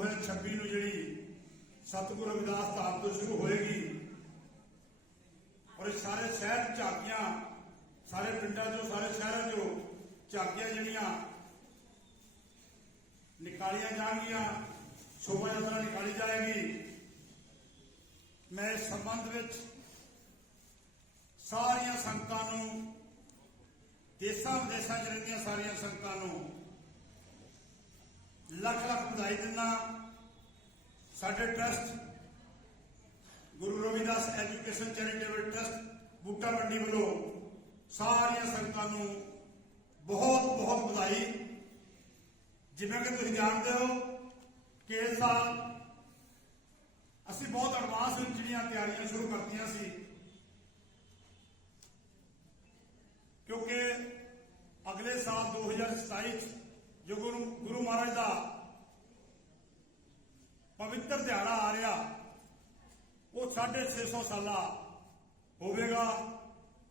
31 ਜਨਵਰੀ 2026 ਨੂੰ ਜਿਹੜੀ ਸਤਿਗੁਰੂ ਰਵਿਦਾਸ ਧਾਮ ਤੋਂ ਸ਼ੁਰੂ ਹੋਏਗੀ ਔਰ ਇਹ ਸਾਰੇ ਸ਼ਹਿਰ ਝਾਕੀਆਂ, ਸਾਰੇ ਪਿੰਡਾਂ 'ਚੋਂ, ਸਾਰੇ ਸ਼ਹਿਰਾਂ 'ਚੋਂ ਝਾਕੀਆਂ ਜਿਹੜੀਆਂ ਨਿਕਾਲੀਆਂ ਜਾਣਗੀਆਂ ਸ਼ੋਭਾ ਯਾਤਰਾ ਨਿਕਾਲੀ ਜਾਏਗੀ। ਮੈਂ ਇਸ ਸੰਬੰਧ ਵਿੱਚ ਸਾਰੀਆਂ ਸੰਗਤਾਂ ਨੂੰ ਦੇਸਾਂ ਵਿਦੇਸਾਂ 'ਚ ਰਹਿੰਦੀਆਂ ਸਾਰੀਆਂ ਸੰਗਤਾਂ ਨੂੰ ਲੱਖ ਲੱਖ ਵਧਾਈ ਦਿੰਦਾ। ਸਾਡੇ trust, Guru Ravidas education charitable trust, Buta Mandi ਵੱਲੋਂ ਸਾਰੀਆਂ ਸੰਗਤਾਂ ਨੂੰ ਬਹੁਤ ਬਹੁਤ ਵਧਾਈ। ਜਿਵੇਂ ਕਿ ਤੁਸੀਂ ਜਾਣਦੇ ਹੋ ਕਿ ਇਸ ਸਾਲ ਅਸੀਂ ਬਹੁਤ ਐਡਵਾਂਸ ਵਿੱਚ ਜਿਹੜੀਆਂ ਤਿਆਰੀਆਂ ਸ਼ੁਰੂ ਕਰਤੀਆਂ ਸੀ। ਕਿਉਂਕਿ ਅਗਲੇ ਸਾਲ 2027 ਚ ਜੋ ਗੁਰੂ ਗੁਰੂ ਮਹਾਰਾਜ ਦਾ ਪਵਿੱਤਰ ਦਿਹਾੜਾ ਆ ਰਿਹਾ, ਉਹ 650 ਸਾਲਾ ਹੋਵੇਗਾ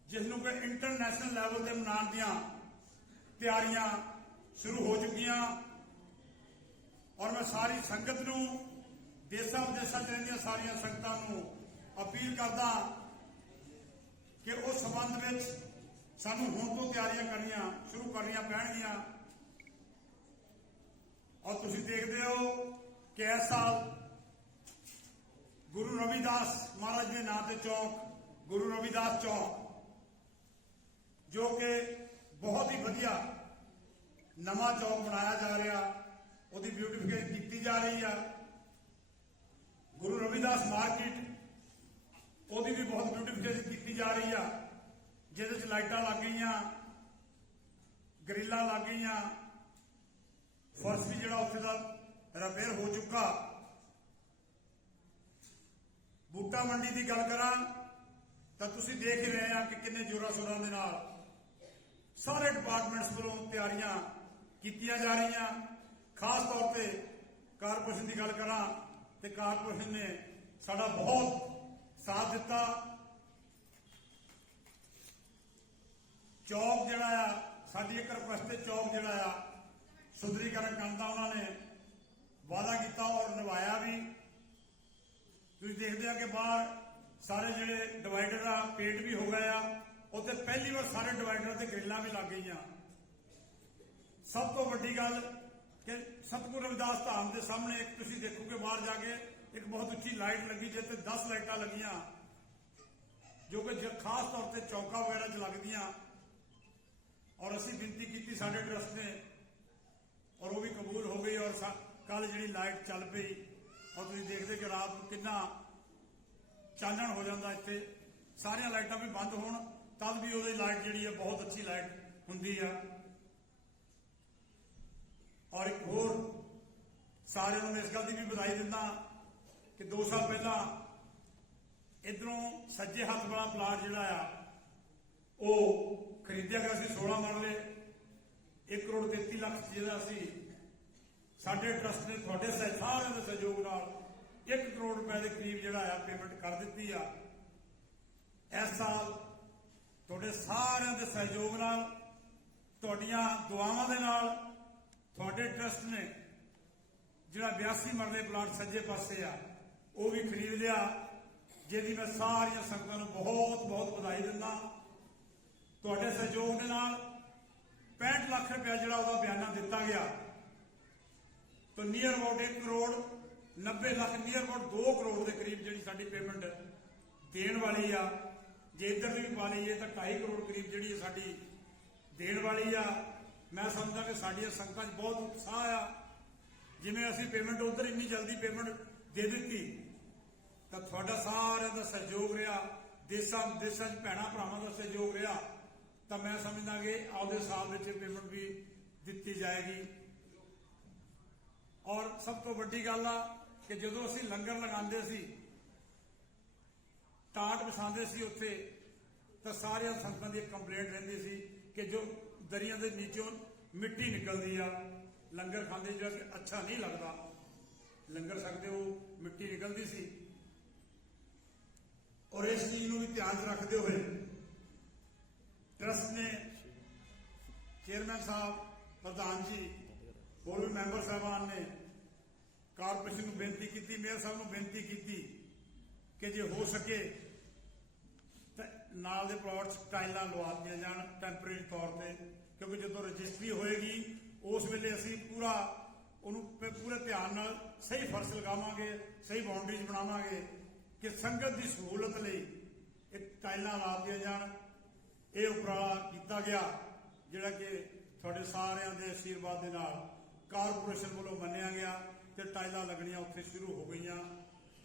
ਜਿਸ ਨੂੰ ਕਿ ਇੰਟਰਨੈਸ਼ਨਲ ਲੈਵਲ ਤੇ ਮਨਾਉਣ ਦੀਆਂ ਤਿਆਰੀਆਂ ਸ਼ੁਰੂ ਹੋ ਚੁੱਕੀਆਂ। ਔਰ ਮੈਂ ਸਾਰੀ ਸੰਗਤ ਨੂੰ, ਦੇਸਾਂ ਵਿਦੇਸਾਂ 'ਚ ਰਹਿੰਦੀਆਂ ਸਾਰੀਆਂ ਸੰਗਤਾਂ ਨੂੰ ਅਪੀਲ ਕਰਦਾ ਕਿ ਉਸ ਸੰਬੰਧ ਵਿੱਚ ਸਾਨੂੰ ਹੁਣ ਤੋਂ ਤਿਆਰੀਆਂ ਕਰਨੀਆਂ, ਸ਼ੁਰੂ ਕਰਨੀਆਂ ਪੈਣਗੀਆਂ। ਔਰ ਤੁਸੀਂ ਦੇਖਦੇ ਹੋ ਕਿ ਇਸ ਸਾਲ ਗੁਰੂ ਰਵਿਦਾਸ ਮਹਾਰਾਜ ਦੇ ਨਾਂ ਤੇ ਚੌਕ, ਗੁਰੂ ਰਵਿਦਾਸ ਚੌਕ, ਜੋ ਕਿ ਬਹੁਤ ਹੀ ਵਧੀਆ ਨਵਾਂ ਚੌਕ ਬਣਾਇਆ ਜਾ ਰਿਹਾ, ਉਹਦੀ ਬਿਊਟੀਫਿਕੇਸ਼ਨ ਕੀਤੀ ਜਾ ਰਹੀ ਆ। ਗੁਰੂ ਰਵਿਦਾਸ ਮਾਰਕੀਟ, ਉਹਦੀ ਵੀ ਬਹੁਤ ਬਿਊਟੀਫਿਕੇਸ਼ਨ ਕੀਤੀ ਜਾ ਰਹੀ ਆ। ਜਿਹਦੇ 'ਚ ਲਾਈਟਾਂ ਲੱਗ ਗਈਆਂ, ਗ੍ਰਿਲਾਂ ਲੱਗ ਗਈਆਂ ਫਰਸ਼ ਵੀ ਜਿਹੜਾ ਉੱਥੇ ਦਾ ਰਿਪੇਅਰ ਹੋ ਚੁੱਕਾ। ਬੂਟਾ ਮੰਡੀ ਦੀ ਗੱਲ ਕਰਾਂ ਤਾਂ ਤੁਸੀਂ ਦੇਖ ਹੀ ਰਹੇ ਆ ਕਿ ਕਿੰਨੇ ਜੋਰਾਂ ਸ਼ੋਰਾਂ ਦੇ ਨਾਲ ਸਾਰੇ ਡਿਪਾਰਟਮੈਂਟਸ ਵੱਲੋਂ ਤਿਆਰੀਆਂ ਕੀਤੀਆਂ ਜਾ ਰਹੀਆਂ। ਖਾਸ ਤੌਰ ਤੇ ਕਾਰਪੋਰੇਸ਼ਨ ਦੀ ਗੱਲ ਕਰਾਂ ਤੇ ਕਾਰਪੋਰੇਸ਼ਨ ਨੇ ਸਾਡਾ ਬਹੁਤ ਸਾਥ ਦਿੱਤਾ। ਚੌਕ ਜਿਹੜਾ ਆ, ਸਾਡੀ ਇੱਕ ਰਿਕੁਐਸਟ ਤੇ ਚੌਕ ਜਿਹੜਾ ਆ ਸੁੰਦਰੀਕਰਨ ਕਰਨ ਦਾ ਉਹਨਾਂ ਨੇ ਵਾਅਦਾ ਕੀਤਾ ਔਰ ਨਿਭਾਇਆ ਵੀ। ਤੁਸੀਂ ਦੇਖਦੇ ਆ ਕਿ ਬਾਹਰ ਸਾਰੇ ਜਿਹੜੇ ਡਿਵਾਈਡਰ ਆ, ਪੇਟ ਵੀ ਹੋ ਗਏ ਆ। ਉੱਥੇ ਪਹਿਲੀ ਵਾਰ ਸਾਰੇ ਡਿਵਾਈਡਰ ਤੇ ਗ੍ਰਿਲਾਂ ਵੀ ਲੱਗ ਗਈਆਂ। ਸਭ ਤੋਂ ਵੱਡੀ ਗੱਲ ਕਿ ਸਤਿਗੁਰੂ ਰਵਿਦਾਸ ਧਾਮ ਦੇ ਸਾਹਮਣੇ ਇੱਕ ਤੁਸੀਂ ਦੇਖੋਗੇ ਬਾਹਰ ਜਾ ਕੇ ਇੱਕ ਬਹੁਤ ਉੱਚੀ ਲਾਈਟ ਲੱਗੀ ਜਿੱਥੇ 10 ਲਾਈਟਾਂ ਲੱਗੀਆਂ, ਜੋ ਕਿ ਖਾਸ ਤੌਰ ਤੇ ਚੌਕਾ ਵਗੈਰਾ 'ਚ ਲੱਗਦੀਆਂ। ਔਰ ਅਸੀਂ ਬੇਨਤੀ ਕੀਤੀ ਸਾਡੇ ਟਰਸਟ ਨੇ ਔਰ ਉਹ ਵੀ ਕਬੂਲ ਹੋ ਗਈ ਔਰ ਕੱਲ ਜਿਹੜੀ ਲਾਈਟ ਚੱਲ ਪਈ, ਔਰ ਤੁਸੀਂ ਦੇਖਦੇ ਕਿ ਰਾਤ ਨੂੰ ਕਿੰਨਾ ਚਾਨਣ ਹੋ ਜਾਂਦਾ ਇੱਥੇ। ਸਾਰੀਆਂ ਲਾਈਟਾਂ ਵੀ ਬੰਦ ਹੋਣ, ਤਦ ਵੀ ਉਹਦੀ ਲਾਈਟ ਜਿਹੜੀ ਹੈ ਬਹੁਤ ਅੱਛੀ ਲਾਈਟ ਹੁੰਦੀ ਆ। ਔਰ ਇੱਕ ਹੋਰ, ਸਾਰਿਆਂ ਨੂੰ ਇਸ ਗੱਲ ਦੀ ਵੀ ਵਧਾਈ ਦਿੰਦਾ ਕਿ 2 ਸਾਲ ਪਹਿਲਾਂ ਇਧਰੋਂ ਸੱਜੇ ਹੱਥ ਵਾਲਾ ਪਲਾਟ ਜਿਹੜਾ ਆ, ਉਹ ਖਰੀਦਿਆ ਗਿਆ ਸੀ 16 ਮਰਲੇ। 1 ਕਰੋੜ 33 ਲੱਖ ਜਿਹੜਾ ਅਸੀਂ ਸਾਡੇ ਟਰਸਟ ਨੇ, ਤੁਹਾਡੇ ਸਹਿ, ਸਾਰਿਆਂ ਦੇ ਸਹਿਯੋਗ ਨਾਲ 1 ਕਰੋੜ ਰੁਪਏ ਦੇ ਕਰੀਬ ਜਿਹੜਾ ਆ ਪੇਮੈਂਟ ਕਰ ਦਿੱਤੀ ਆ। ਇਸ ਸਾਲ ਤੁਹਾਡੇ ਸਾਰਿਆਂ ਦੇ ਸਹਿਯੋਗ ਨਾਲ, ਤੁਹਾਡੀਆਂ ਦੁਆਵਾਂ ਦੇ ਨਾਲ ਤੁਹਾਡੇ ਟਰਸਟ ਨੇ ਜਿਹੜਾ 82 ਮਰਲੇ ਪਲਾਟ ਸੱਜੇ ਪਾਸੇ ਆ, ਉਹ ਵੀ ਖਰੀਦ ਲਿਆ। ਜਿਹਦੀ ਮੈਂ ਸਾਰੀਆਂ ਸੰਗਤਾਂ ਨੂੰ ਬਹੁਤ ਬਹੁਤ ਵਧਾਈ ਦਿੰਦਾ। ਤੁਹਾਡੇ ਸਹਿਯੋਗ ਦੇ ਨਾਲ 65 ਲੱਖ ਰੁਪਇਆ ਜਿਹੜਾ ਉਹਦਾ ਬਿਆਨਾ ਦਿੱਤਾ ਗਿਆ। ਤਾਂ near about 1 crore 90 lakh near about 2 crore ਦੇ ਕਰੀਬ ਜਿਹੜੀ ਸਾਡੀ ਪੇਮੈਂਟ ਦੇਣ ਵਾਲੀ ਆ। ਜੇ ਇੱਧਰ ਦੀ ਵੀ ਪਾ ਲਈਏ ਤਾਂ 2.5 ਕਰੋੜ ਕਰੀਬ ਜਿਹੜੀ ਸਾਡੀ ਦੇਣ ਵਾਲੀ ਆ। ਮੈਂ ਸਮਝਦਾ ਕਿ ਸਾਡੀਆਂ ਸੰਗਤਾਂ 'ਚ ਬਹੁਤ ਉਤਸ਼ਾਹ ਆ। ਜਿਵੇਂ ਅਸੀਂ ਪੇਮੈਂਟ ਉਧਰ ਇੰਨੀ ਜਲਦੀ ਪੇਮੈਂਟ ਦੇ ਦਿੱਤੀ, ਤਾਂ ਤੁਹਾਡਾ ਸਾਰਿਆਂ ਦਾ ਸਹਿਯੋਗ ਰਿਹਾ। ਦੇਸਾਂ ਦੇਸਾਂ 'ਚ ਭੈਣਾਂ ਭਰਾਵਾਂ ਦਾ ਸਹਿਯੋਗ ਰਿਹਾ। ਤਾਂ ਮੈਂ ਸਮਝਦਾ ਕਿ ਆਉਂਦੇ ਸਾਲ ਵਿੱਚ ਪੇਮੈਂਟ ਵੀ ਦਿੱਤੀ ਜਾਏਗੀ। ਔਰ ਸਭ ਤੋਂ ਵੱਡੀ ਗੱਲ ਆ ਕਿ ਜਦੋਂ ਅਸੀਂ ਲੰਗਰ ਲਗਾਉਂਦੇ ਸੀ, ਟਾਟ ਵਿਛਾਉਂਦੇ ਸੀ ਉੱਥੇ, ਤਾਂ ਸਾਰਿਆਂ ਸੰਗਤਾਂ ਦੀ ਕੰਪਲੇਂਟ ਰਹਿੰਦੀ ਸੀ ਕਿ ਜੋ ਦਰੀਆਂ ਦੇ ਨੀਚੋਂ ਮਿੱਟੀ ਨਿਕਲਦੀ ਆ, ਲੰਗਰ ਖਾਂਦੇ ਜਿਹੜਾ ਅੱਛਾ ਨਹੀਂ ਲੱਗਦਾ। ਲੰਗਰ ਸਕਦੇ ਉਹ ਮਿੱਟੀ ਨਿਕਲਦੀ ਸੀ। ਔਰ ਇਸ ਚੀਜ਼ ਨੂੰ ਵੀ ਧਿਆਨ ਰੱਖਦੇ ਹੋਏ ਟਰਸਟ ਨੇ ਚੇਅਰਮੈਨ ਸਾਹਿਬ ਪ੍ਰਧਾਨ ਜੀ ਹੋਰ ਵੀ ਮੈਂਬਰ ਸਾਹਿਬਾਨ ਨੇ ਕਾਰਪੋਰੇਸ਼ਨ ਨੂੰ ਬੇਨਤੀ ਕੀਤੀ ਮੇਅਰ ਸਾਹਿਬ ਨੂੰ ਬੇਨਤੀ ਕੀਤੀ ਕਿ ਜੇ ਹੋ ਸਕੇ ਤਾਂ ਨਾਲ ਦੇ ਪਲਾਟਸ ਟਾਈਲਾਂ ਲਵਾ ਦਿੱਤੀਆਂ ਜਾਣ ਟੈਂਪਰੇਰੀ ਤੌਰ ਤੇ ਕਿਉਂਕਿ ਜਦੋਂ ਰਜਿਸਟਰੀ ਹੋਏਗੀ ਉਸ ਵੇਲੇ ਅਸੀਂ ਪੂਰਾ ਉਹਨੂੰ ਪੂਰੇ ਧਿਆਨ ਨਾਲ ਸਹੀ ਫਰਸ਼ ਲਗਾਵਾਂਗੇ ਸਹੀ ਬਾਉਂਡਰੀਜ਼ ਬਣਾਵਾਂਗੇ ਕਿ ਸੰਗਤ ਦੀ ਸਹੂਲਤ ਲਈ ਇਹ ਟਾਈਲਾਂ ਲਾ ਦਿੱਤੀਆਂ ਜਾਣ ਇਹ ਉਪਰਾਲਾ ਕੀਤਾ ਗਿਆ, ਜਿਹੜਾ ਕਿ ਤੁਹਾਡੇ ਸਾਰਿਆਂ ਦੇ ਅਸ਼ੀਰਵਾਦ ਦੇ ਨਾਲ ਕਾਰਪੋਰੇਸ਼ਨ ਵੱਲੋਂ ਮੰਨਿਆ ਗਿਆ ਤੇ ਟਾਈਲਾਂ ਲੱਗਣੀਆਂ ਉੱਥੇ ਸ਼ੁਰੂ ਹੋ ਗਈਆਂ।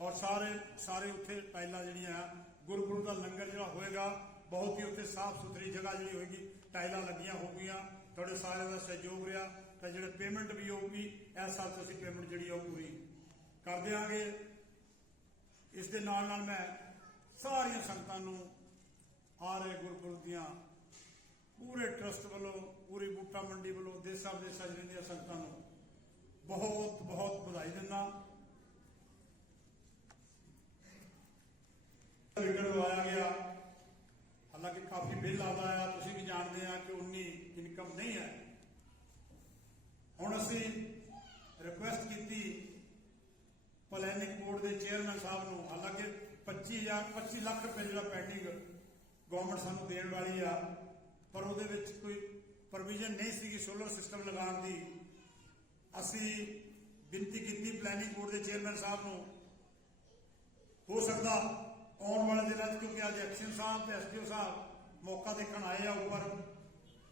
ਔਰ ਸਾਰੇ ਸਾਰੇ ਉੱਥੇ ਟਾਈਲਾਂ ਜਿਹੜੀਆਂ ਗੁਰਗੁਰੂ ਦਾ ਲੰਗਰ ਜਿਹੜਾ ਹੋਏਗਾ, ਬਹੁਤ ਹੀ ਉੱਥੇ ਸਾਫ਼ ਸੁਥਰੀ ਜਗ੍ਹਾ ਜਿਹੜੀ ਹੋਏਗੀ ਟਾਈਲਾਂ ਲੱਗੀਆਂ ਹੋ ਗਈਆਂ। ਤੁਹਾਡੇ ਸਾਰਿਆਂ ਦਾ ਸਹਿਯੋਗ ਰਿਹਾ, ਤਾਂ ਜਿਹੜੇ ਪੇਮੈਂਟ ਵੀ ਹੋਊਗੀ, ਇਸ ਸਾਲ ਤੁਸੀਂ ਪੇਮੈਂਟ ਜਿਹੜੀ ਆ ਉਹ ਪੂਰੀ ਕਰ ਦਿਆਂਗੇ। ਇਸ ਦੇ ਨਾਲ ਨਾਲ ਮੈਂ ਸਾਰੀਆਂ ਸੰਗਤਾਂ ਨੂੰ ਆ ਰਹੇ ਗੁਰਪੁਰਬ ਦੀਆਂ ਪੂਰੇ ਟਰਸਟ ਵੱਲੋਂ, ਪੂਰੀ ਬੂਟਾ ਮੰਡੀ ਵੱਲੋਂ, ਦੇਸਾਂ ਵਿਦੇਸਾਂ 'ਚ ਰਹਿੰਦੀਆਂ ਸੰਗਤਾਂ ਨੂੰ ਬਹੁਤ ਬਹੁਤ ਵਧਾਈ ਦਿੰਦਾ। ਮੀਟਰ ਲਵਾਇਆ ਗਿਆ। ਹਾਲਾਂਕਿ ਕਾਫੀ ਬਿੱਲ ਆਦਾ ਆ। ਤੁਸੀਂ ਵੀ ਜਾਣਦੇ ਆ ਕਿ ਉਨੀ ਇਨਕਮ ਨਹੀਂ ਹੈ। ਹੁਣ ਅਸੀਂ ਰਿਕੁਐਸਟ ਕੀਤੀ ਪਲੈਨਿੰਗ ਬੋਰਡ ਦੇ ਚੇਅਰਮੈਨ ਸਾਹਿਬ ਨੂੰ। ਹਾਲਾਂਕਿ 25000 25 ਲੱਖ ਰੁਪਏ ਜਿਹੜਾ ਪੈਂਡਿੰਗ ਗਵਰਨਮੈਂਟ ਸਾਨੂੰ ਦੇਣ ਵਾਲੀ ਆ, ਪਰ ਉਹਦੇ ਵਿੱਚ ਕੋਈ ਪ੍ਰੋਵੀਜ਼ਨ ਨਹੀਂ ਸੀਗੀ ਸੋਲਰ ਸਿਸਟਮ ਲਗਾਉਣ ਦੀ। ਅਸੀਂ ਬੇਨਤੀ ਕੀਤੀ ਪਲੈਨਿੰਗ ਬੋਰਡ ਦੇ ਚੇਅਰਮੈਨ ਸਾਹਿਬ ਨੂੰ, ਹੋ ਸਕਦਾ ਆਉਣ ਵਾਲੇ ਦਿਨਾਂ 'ਚ, ਕਿਉਂਕਿ ਅੱਜ ਐਕਸ਼ਨ ਸਾਹਿਬ ਤੇ ਐਸਡੀਓ ਸਾਹਿਬ ਮੌਕਾ ਦੇਖਣ ਆਏ ਆ ਉੱਪਰ,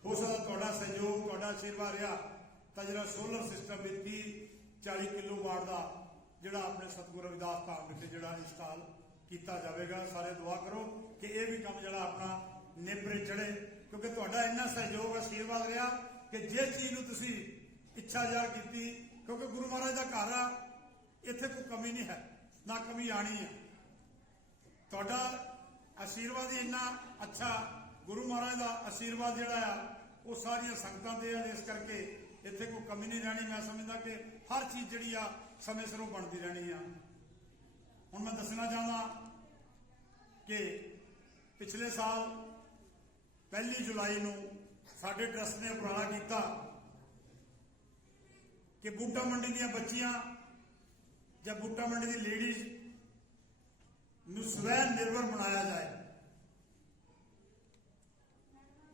ਹੋ ਸਕਦਾ ਤੁਹਾਡਾ ਸਹਿਯੋਗ, ਤੁਹਾਡਾ ਆਸ਼ੀਰਵਾਦ ਰਿਹਾ, ਤਾਂ ਜਿਹੜਾ ਸੋਲਰ ਸਿਸਟਮ ਵੀ 30 40 ਕਿਲੋ ਵਾਟ ਦਾ, ਜਿਹੜਾ ਆਪਣੇ ਸਤਿਗੁਰੂ ਰਵਿਦਾਸ ਧਾਮ ਵਿਖੇ ਜਿਹੜਾ ਇੰਸਟਾਲ ਕੀਤਾ ਜਾਵੇਗਾ, ਸਾਰੇ ਦੁਆ ਕਰੋ। ਕਿ ਇਹ ਵੀ ਕੰਮ ਜਿਹੜਾ ਆਪਣਾ ਨੇਪਰੇ ਚੜੇ ਕਿਉਂਕਿ ਤੁਹਾਡਾ ਇੰਨਾ ਸਹਿਯੋਗ ਆਸ਼ੀਰਵਾਦ ਰਿਹਾ ਕਿ ਜਿਸ ਚੀਜ਼ ਨੂੰ ਤੁਸੀਂ ਇੱਛਾ ਜ਼ਾਹਰ ਕੀਤੀ, ਕਿਉਂਕਿ ਗੁਰੂ ਮਹਾਰਾਜ ਦਾ ਘਰ ਆ, ਇੱਥੇ ਕੋਈ ਕਮੀ ਨਹੀਂ ਹੈ, ਨਾ ਕਮੀ ਆਣੀ ਹੈ। ਤੁਹਾਡਾ ਆਸ਼ੀਰਵਾਦ ਹੀ ਇੰਨਾ ਅੱਛਾ, ਗੁਰੂ ਮਹਾਰਾਜ ਦਾ ਆਸ਼ੀਰਵਾਦ ਜਿਹੜਾ ਆ, ਉਹ ਸਾਰੀਆਂ ਸੰਗਤਾਂ ਤੇ ਆ ਇਸ ਕਰਕੇ ਇੱਥੇ ਕੋਈ ਕਮੀ ਨਹੀਂ ਰਹਿਣੀ। ਮੈਂ ਸਮਝਦਾ ਕਿ ਹਰ ਚੀਜ਼ ਜਿਹੜੀ ਆ, ਸਮੇਂ ਸਿਰੋਂ ਬਣਦੀ ਰਹਿਣੀ ਆ। ਹੁਣ ਮੈਂ ਦੱਸਣਾ ਚਾਹੁੰਦਾ ਕਿ ਪਿਛਲੇ ਸਾਲ ਪਹਿਲੀ ਜੁਲਾਈ ਨੂੰ ਸਾਡੇ ਟਰਸਟ ਨੇ ਉਪਰਾਲਾ ਕੀਤਾ ਕਿ ਬੂਟਾ ਮੰਡੀ ਦੀਆਂ ਬੱਚੀਆਂ ਜਾਂ ਬੂਟਾ ਮੰਡੀ ਦੀ ਲੇਡੀਜ਼ ਨੂੰ ਸਵੈ ਨਿਰਭਰ ਬਣਾਇਆ ਜਾਏ।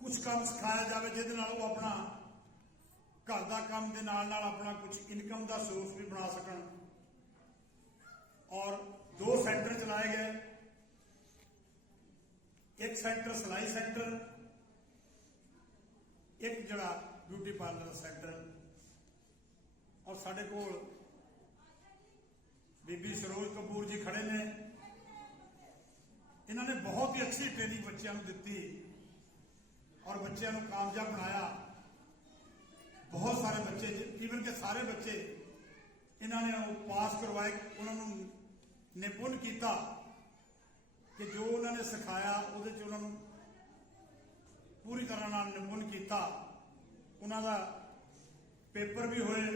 ਕੁਝ ਕੰਮ ਸਿਖਾਇਆ ਜਾਵੇ ਜਿਹਦੇ ਨਾਲ ਉਹ ਆਪਣਾ ਘਰ ਦਾ ਕੰਮ ਦੇ ਨਾਲ ਨਾਲ ਆਪਣਾ ਕੁਝ ਇਨਕਮ ਦਾ ਸੋਰਸ ਵੀ ਬਣਾ ਸਕਣ। ਔਰ ਦੋ ਸੈਂਟਰ ਚਲਾਏ ਗਏ। ਇੱਕ ਸੈਂਟਰ ਸਿਲਾਈ ਸੈਂਟਰ, ਇੱਕ ਜਿਹੜਾ ਬਿਊਟੀ ਪਾਰਲਰ ਦਾ ਸੈਂਟਰ। ਔਰ ਸਾਡੇ ਕੋਲ ਬੀਬੀ ਸਰੋਜ ਕਪੂਰ ਜੀ ਖੜੇ ਨੇ। ਇਹਨਾਂ ਨੇ ਬਹੁਤ ਹੀ ਅੱਛੀ ਟ੍ਰੇਨਿੰਗ ਬੱਚਿਆਂ ਨੂੰ ਦਿੱਤੀ ਔਰ ਬੱਚਿਆਂ ਨੂੰ ਕਾਮਯਾਬ ਬਣਾਇਆ। ਬਹੁਤ ਸਾਰੇ ਬੱਚੇ ਈਵਨ ਕਿ ਸਾਰੇ ਬੱਚੇ ਇਹਨਾਂ ਨੇ ਉਹ ਪਾਸ ਕਰਵਾਏ, ਉਹਨਾਂ ਨੂੰ ਨਿਪੁੰਨ ਕੀਤਾ। ਕਿ ਜੋ ਉਹਨਾਂ ਨੇ ਸਿਖਾਇਆ, ਉਹਦੇ ਚ ਉਹਨਾਂ ਨੂੰ ਪੂਰੀ ਤਰ੍ਹਾਂ ਨਾਲ ਨਿਪੁੰਨ ਕੀਤਾ। ਉਹਨਾਂ ਦਾ ਪੇਪਰ ਵੀ ਹੋਏ,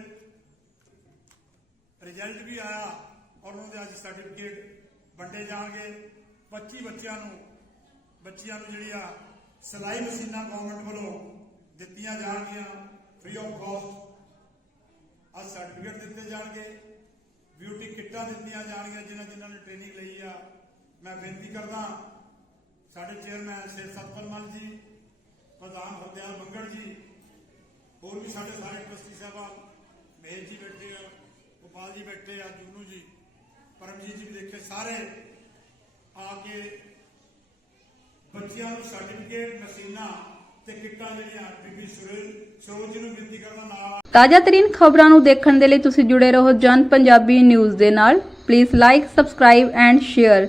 ਰਿਜ਼ਲਟ ਵੀ ਆਇਆ ਔਰ ਉਹਨਾਂ ਦੇ ਅੱਜ ਸਰਟੀਫਿਕੇਟ ਵੰਡੇ ਜਾਣਗੇ। 25 ਬੱਚਿਆਂ ਨੂੰ ਬੱਚਿਆਂ ਨੂੰ ਜਿਹੜੀ ਆ ਸਿਲਾਈ ਮਸ਼ੀਨਾਂ ਗਵਰਨਮੈਂਟ ਵੱਲੋਂ ਦਿੱਤੀਆਂ ਜਾਣਗੀਆਂ ਫ੍ਰੀ ਆਫ ਕਾਸਟ ਅੱਜ ਸਰਟੀਫਿਕੇਟ ਦਿੱਤੇ ਜਾਣਗੇ। ਬਿਊਟੀ ਕਿੱਟਾਂ ਦਿੱਤੀਆਂ ਜਾਣਗੀਆਂ ਜਿਨ੍ਹਾਂ ਜਿਨ੍ਹਾਂ ਨੇ ਟ੍ਰੇਨਿੰਗ ਲਈ। ਮੈਂ ਬੇਨਤੀ ਕਰਦਾ ਸਾਡੇ ਚੇਅਰਮੈਨ ਸੇ ਸਤਪਾਲ ਜੀ, ਪ੍ਰਧਾਨ ਹਰਦਿਆਲ ਮੰਗੜ ਜੀ, ਹੋਰ ਵੀ ਸਾਡੇ ਸਾਰੇ ਟਰਸਟੀ ਸਾਹਿਬਾਨ ਮਹਿਰ ਜੀ ਬੈਠੇ ਆ, ਗੋਪਾਲ ਜੀ ਬੈਠੇ ਆ ਜੁਗਨੂ ਜੀ, ਪਰਮਜੀਤ ਜੀ ਵੀ ਦੇਖੇ, ਸਾਰੇ ਆ ਕੇ ਬੱਚਿਆਂ ਨੂੰ ਸਰਟੀਫਿਕੇਟ ਮਸ਼ੀਨਾਂ ਤੇ ਕਿੱਟਾਂ ਜਿਹੜੀਆਂ, ਬੀਬੀ ਸੁਰੇਲ ਸਰੋਜ ਨੂੰ ਬੇਨਤੀ ਕਰਦਾ ਨਾਲ ਤਾਜ਼ਾ ਤਰੀਨ ਖਬਰਾਂ ਨੂੰ ਦੇਖਣ ਦੇ ਲਈ ਤੁਸੀਂ ਜੁੜੇ ਰਹੋ ਜਨ ਪੰਜਾਬੀ ਨਿਊਜ਼ ਦੇ ਨਾਲ। Please like subscribe and share